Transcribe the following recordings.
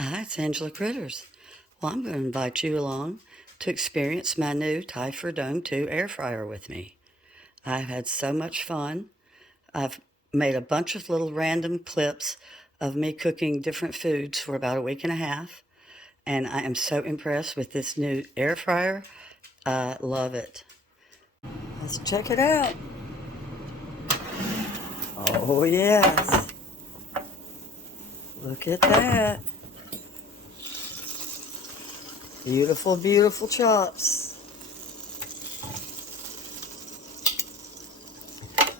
Hi, it's Angela Critters. Well, I'm going to invite you along to experience my new TYPHER Dome 2 air fryer with me. I've had so much fun. I've made a bunch of little random clips of me cooking different foods for about a week and a half, and I am so impressed with this new air fryer. I love it. Let's check it out. Oh, yes. Look at that. Beautiful, beautiful chops.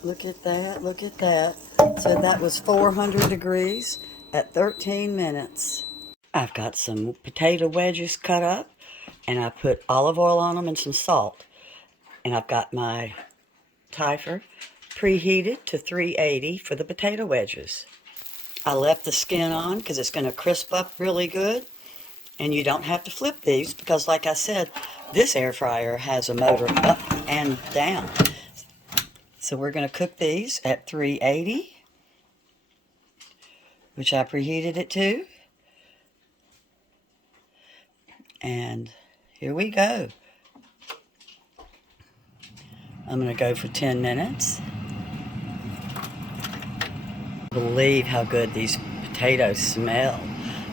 Look at that, look at that. So that was 400 degrees at 13 minutes. I've got some potato wedges cut up, and I put olive oil on them and some salt. And I've got my TYPHER preheated to 380 for the potato wedges. I left the skin on because it's going to crisp up really good. And you don't have to flip these because, like I said, this air fryer has a motor up and down. So we're going to cook these at 380, which I preheated it to. And here we go. I'm going to go for 10 minutes. I can't believe how good these potatoes smell.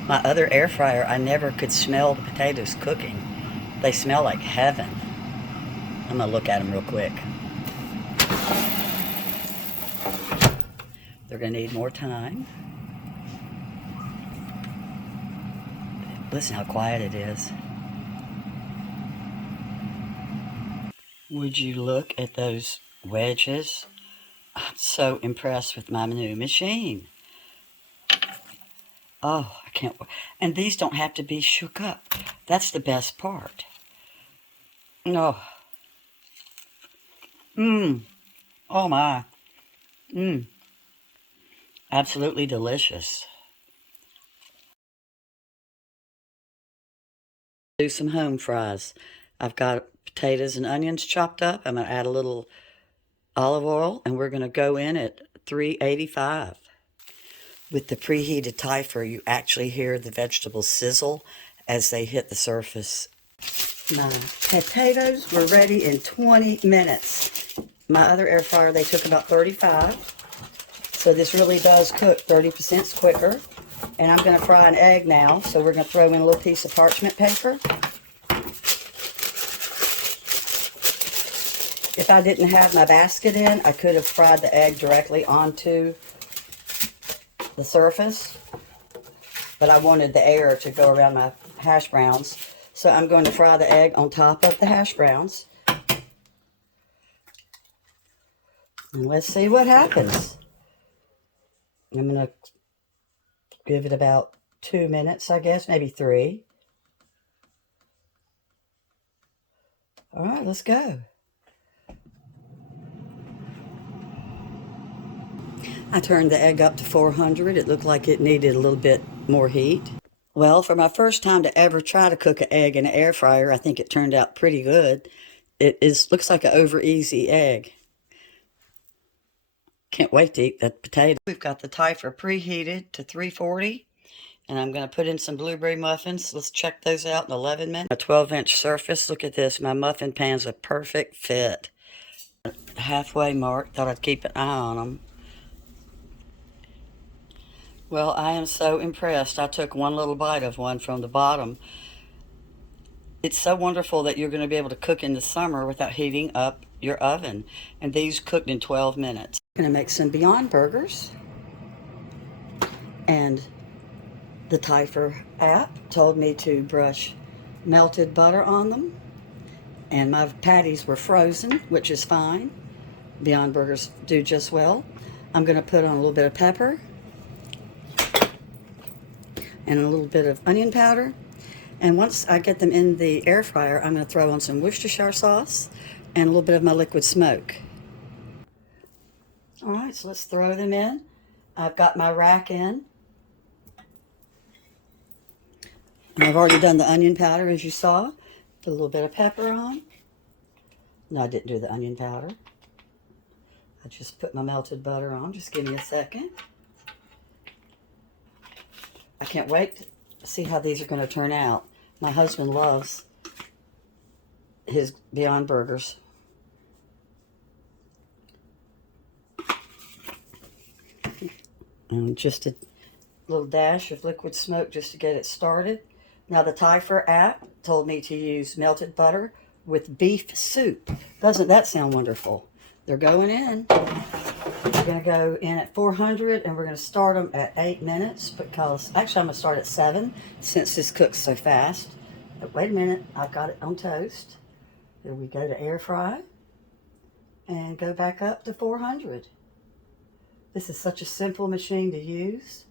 My other air fryer, I never could smell the potatoes cooking. They smell like heaven. I'm going to look at them real quick. They're going to need more time. Listen how quiet it is. Would you look at those wedges? I'm so impressed with my new machine. Oh, I can't wait. And these don't have to be shook up. That's the best part. No. Oh my. Absolutely delicious. Do some home fries. I've got potatoes and onions chopped up. I'm going to add a little olive oil, and we're going to go in at 385. With the preheated TYPHER, you actually hear the vegetables sizzle as they hit the surface. My potatoes were ready in 20 minutes. My other air fryer, they took about 35. So this really does cook 30% quicker. And I'm going to fry an egg now, so we're going to throw in a little piece of parchment paper. If I didn't have my basket in, I could have fried the egg directly onto the surface, but I wanted the air to go around my hash browns, so I'm going to fry the egg on top of the hash browns. And let's see what happens. I'm going to give it about 2 minutes, I guess, maybe 3. All right, let's go. I turned the egg up to 400. It looked like it needed a little bit more heat. Well, for my first time to ever try to cook an egg in an air fryer, I think it turned out pretty good. Looks like an over easy egg. Can't wait to eat that potato. We've got the TYPHER preheated to 340, and I'm going to put in some blueberry muffins. Let's check those out in 11 minutes. A 12-inch surface. Look at this. My muffin pan's a perfect fit. Halfway mark. Thought I'd keep an eye on them. Well, I am so impressed. I took one little bite of one from the bottom. It's so wonderful that you're going to be able to cook in the summer without heating up your oven. And these cooked in 12 minutes. I'm going to make some Beyond Burgers. And the TYPHER app told me to brush melted butter on them. And my patties were frozen, which is fine. Beyond Burgers do just well. I'm going to put on a little bit of pepper and a little bit of onion powder. And once I get them in the air fryer, I'm going to throw on some Worcestershire sauce and a little bit of my liquid smoke. All right, so let's throw them in. I've got my rack in. And I've already done the onion powder, as you saw. Put a little bit of pepper on. No, I didn't do the onion powder. I just put my melted butter on. Just give me a second. I can't wait to see how these are going to turn out. My husband loves his Beyond Burgers. And just a little dash of liquid smoke just to get it started. Now the TYPHER app told me to use melted butter with beef soup. Doesn't that sound wonderful? They're going in. We're going to go in at 400 and we're going to start them at 8 minutes because, actually I'm going to start at 7 since this cooks so fast. But wait a minute, I've got it on toast. Then we go to air fry and go back up to 400. This is such a simple machine to use.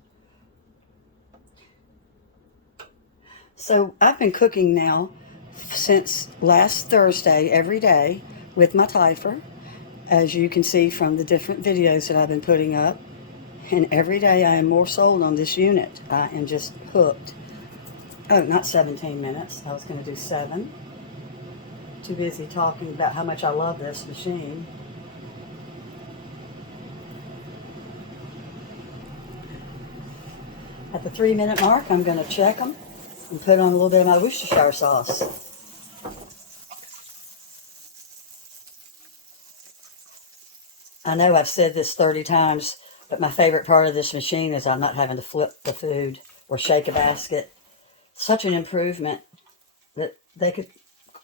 So I've been cooking now since last Thursday every day with my TYPHER, as you can see from the different videos that I've been putting up. And every day I am more sold on this unit. I am just hooked. Oh, not 17 minutes. I was going to do 7. Too busy talking about how much I love this machine. At the 3-minute mark, I'm going to check them and put on a little bit of my Worcestershire sauce. I know I've said this 30 times, but my favorite part of this machine is I'm not having to flip the food or shake a basket. Such an improvement that they could,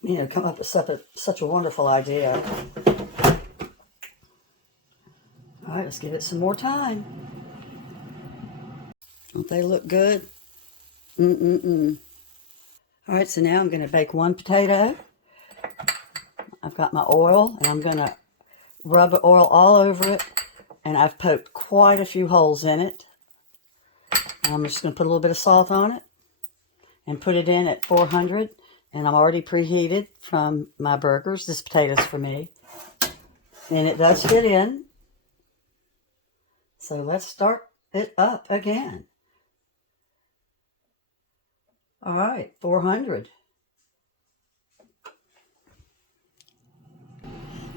you know, come up with such a wonderful idea. All right, let's give it some more time. Don't they look good? All right, so now I'm going to bake 1 potato. I've got my oil, and I'm going to rub the oil all over it. And I've poked quite a few holes in it. And I'm just going to put a little bit of salt on it and put it in at 400. And I'm already preheated from my burgers. This potato's for me. And it does fit in. So let's start it up again. All right, 400.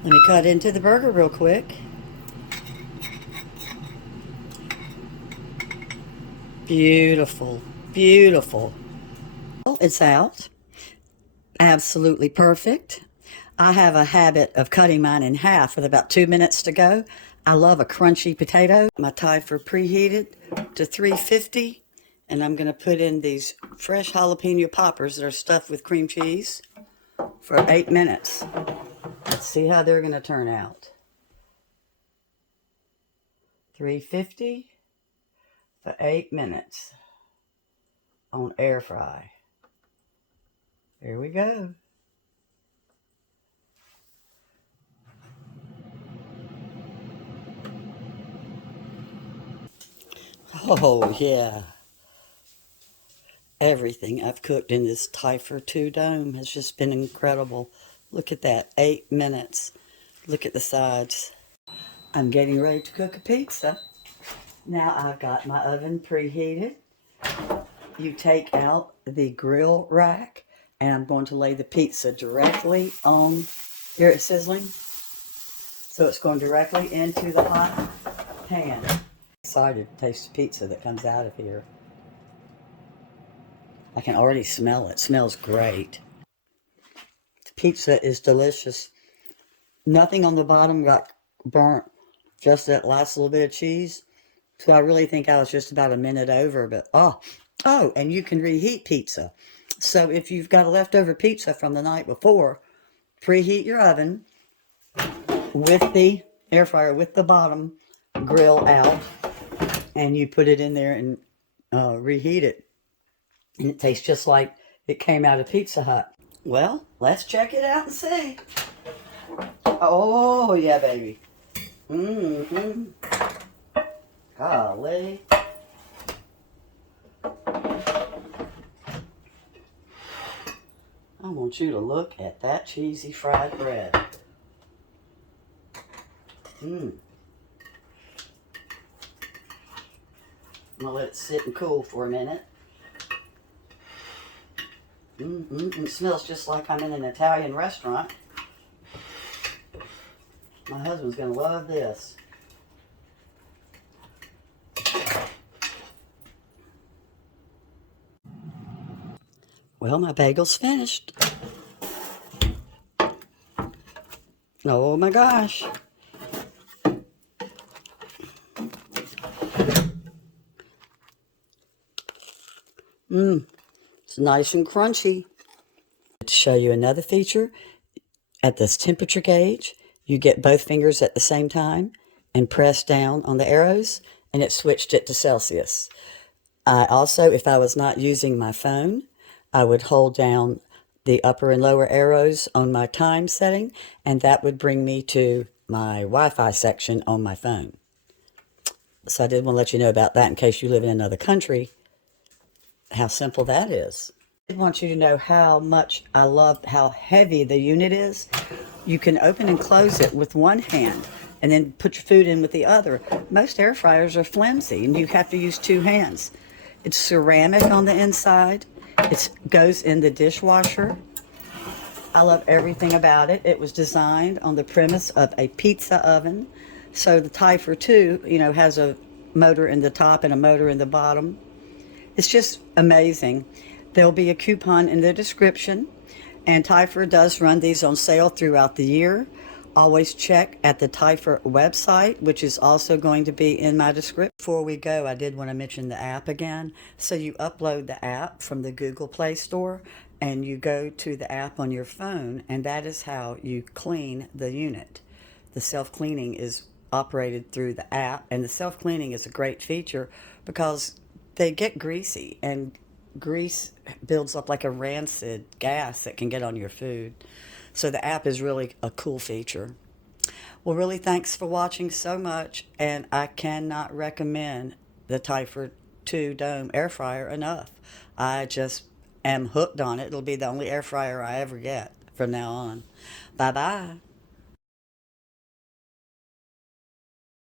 Let me cut into the burger real quick. Beautiful, beautiful. Well, it's out. Absolutely perfect. I have a habit of cutting mine in half with about 2 minutes to go. I love a crunchy potato. My TYPHER preheated to 350. And I'm going to put in these fresh jalapeno poppers that are stuffed with cream cheese for 8 minutes. Let's see how they're going to turn out. 350 for 8 minutes on air fry. Here we go. Oh, yeah. Everything I've cooked in this TYPHER Dome has just been incredible. Look at that, 8 minutes. Look at the sides. I'm getting ready to cook a pizza. Now I've got my oven preheated. You take out the grill rack, and I'm going to lay the pizza directly on, here it's sizzling. So it's going directly into the hot pan. I'm excited to taste the pizza that comes out of here. I can already smell it. It smells great. The pizza is delicious. Nothing on the bottom got burnt. Just that last little bit of cheese. So I really think I was just about a minute over. But oh, and you can reheat pizza. So if you've got a leftover pizza from the night before, preheat your oven with the air fryer with the bottom grill out. And you put it in there and reheat it. And it tastes just like it came out of Pizza Hut. Well, let's check it out and see. Oh, yeah, baby. Golly. I want you to look at that cheesy fried bread. I'm going to let it sit and cool for a minute. It smells just like I'm in an Italian restaurant. My husband's going to love this. Well, my bagel's finished. Oh my gosh. It's nice and crunchy. To show you another feature, at this temperature gauge, you get both fingers at the same time and press down on the arrows, and it switched it to Celsius. I also, if I was not using my phone, I would hold down the upper and lower arrows on my time setting, and that would bring me to my Wi-Fi section on my phone. So I did want to let you know about that in case you live in another country, how simple that is. I want you to know how much I love how heavy the unit is. You can open and close it with one hand and then put your food in with the other. Most air fryers are flimsy and you have to use two hands. It's ceramic on the inside. It goes in the dishwasher. I love everything about it. It was designed on the premise of a pizza oven. So the TYPHER 2, has a motor in the top and a motor in the bottom. It's just amazing. There'll be a coupon in the description, and TYPHER does run these on sale throughout the year. Always check at the TYPHER website, which is also going to be in my description. Before we go, I did want to mention the app again. So you upload the app from the Google Play Store, and you go to the app on your phone, and that is how you clean the unit. The self-cleaning is operated through the app, and the self-cleaning is a great feature because they get greasy, and grease builds up like a rancid gas that can get on your food. So the app is really a cool feature. Well, really, thanks for watching so much, and I cannot recommend the TYPHER 2 Dome air fryer enough. I just am hooked on it. It'll be the only air fryer I ever get from now on. Bye-bye.